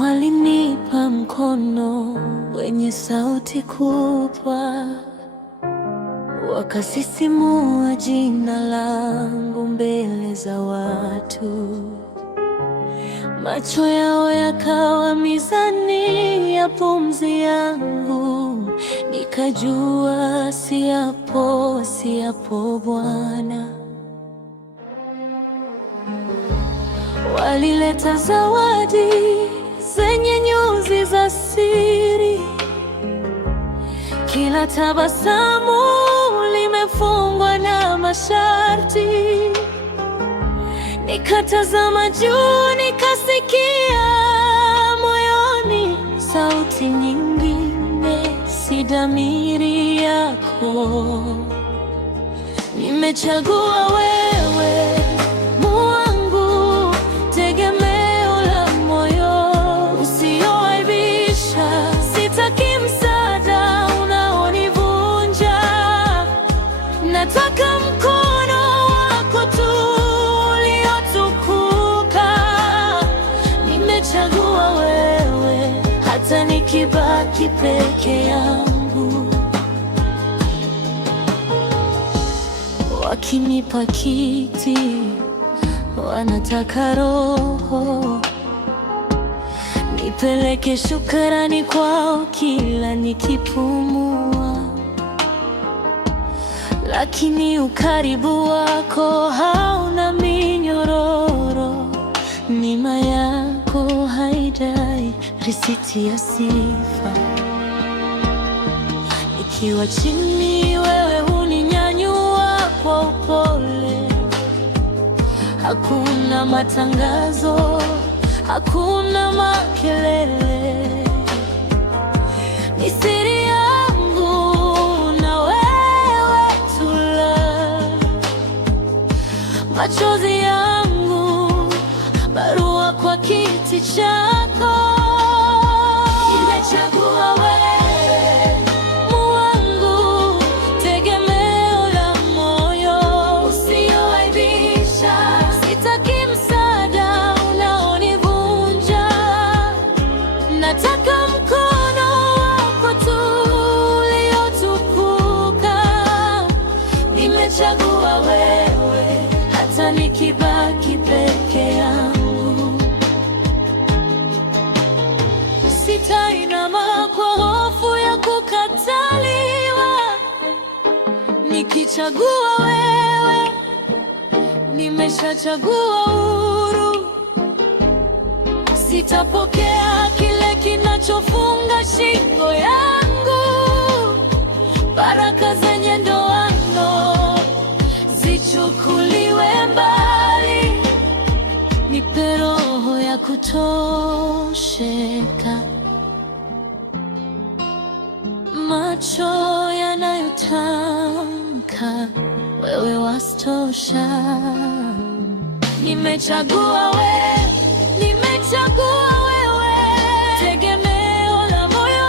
Walinipa mkono wenye sauti kubwa, wakasisimua jina langu mbele za watu. Macho yao yakawa mizani ya pumzi yangu, nikajua si hapo Bwana. Walileta zawadi zenye nyuzi za siri, kila tabasamu limefungwa na masharti. Nikatazama juu, nikasikia moyoni sauti nyingine, si dhamiri yako. Nimechagua wewe, Mungu, tegemeo la moyo usioaibisha. Sitaki msaada unaonivunja, nataka mkono wako tu uliotukuka. Nimechagua wewe, hata nikibaki peke yangu. Wakinipa kiti, wanataka roho, nipeleke shukrani kwao kila nikipumua. Lakini ukaribu wako hauna minyororo, neema yako haidai risiti ya sifa. Nikiwa chini, wewe huninyanyua kwa upole. Hakuna matangazo, hakuna makelele. Ni siri yangu na wewe tula, machozi yangu, barua kwa kiti chako. Nimechagua wewe, Mungu, tegemeo la moyo usioaibisha. Sitaki msaada unaonivunja, nataka mkono wako tu uliotukuka. Nimechagua wewe, hata nikibaki peke yangu. Sitainama kwa hofu ya kukataliwa. Nikichagua wewe, nimeshachagua uhuru. Sitapokea kile kinachofunga shingo yangu. Baraka zenye ndoano zichukuliwe mbali. Nipe roho ya kutosheka, macho yanayotamka wewe wastosha. Nimechagua wewe, nimechagua wewe, tegemeo la moyo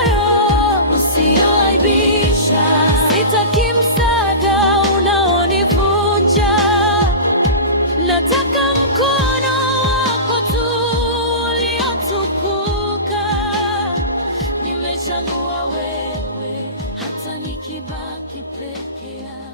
usioaibisha. Sitaki msaada unaonivunja, nataka mkono wako tu uliotukuka. Nimechagua wewe, hata nikibaki peke yangu.